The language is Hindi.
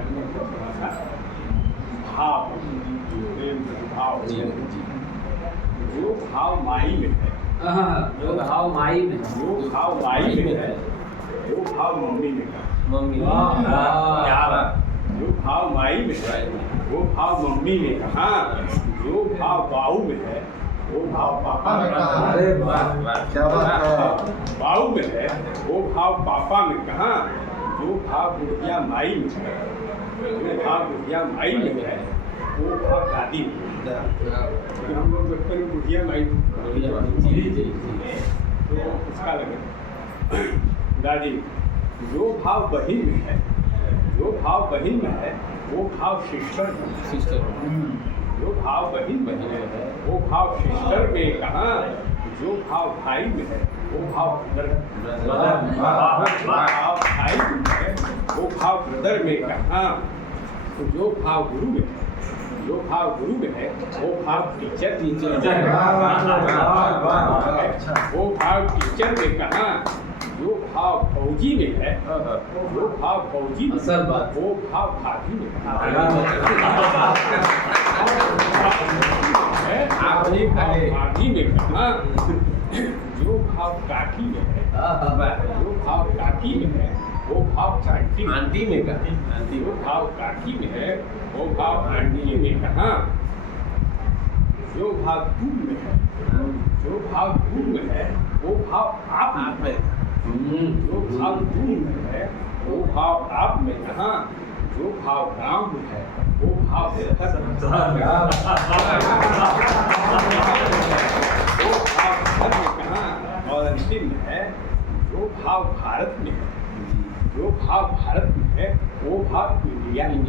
में थोड़ा सा भाव, प्रेम भाव, जो भाव माई में है, जो भाव माई में है, जो भाव माई में है, वो भाव मम्मी में है। मम्मी क्या बात? जो भाव माई में है, वो भाव मम्मी में कहाँ? जो भाव बाऊ में है, वो भाव पापा में कहाँ? अरे वाह, क्या बात है। बाऊ में है, वो भाव पापा में कहाँ? जो भाव बुढ़िया माई में है, जो भाव बुढ़िया माई में है, वो भाव दादी में है। तो हम लोग बचपन में बुढ़िया माई तो उसका लगे दादी। जो भाव बहिन में है, जो भाव बहिन में है, वो भाव सिस्टर में है। जो भाव बहिन में है, वो भाव सिस्टर में कहाँ? जो भाव भाई में है, वो भाव ब्रदर भाव भाई में है, वो भाव ब्रदर में कहाँ? तो जो भाव गुरु में है, जो भाव गुरु में है, वो भाव टीचर वो भाव टीचर में कहाँ? जो भाव फौजी में है, वो भाव फौजी में, असल बात, वो भाव भाभी में भाभी में कहाँ? जो भाव काकी में है, जो भाव काकी में है, वो भाव आंटी में कहाँ? जो भाव काकी में है, वो भाव आंटी में कहाँ? जो भाव तू में है, जो भाव तू में है, वो भाव आप में। जो भाव तू में है, वो भाव आप में कहाँ? जो भाव गाँव में है, वो भाव शहर में कहाँ? और अंतिम है, जो भाव भारत में है, जो भाव भारत में है, वो भाव इंडिया में है।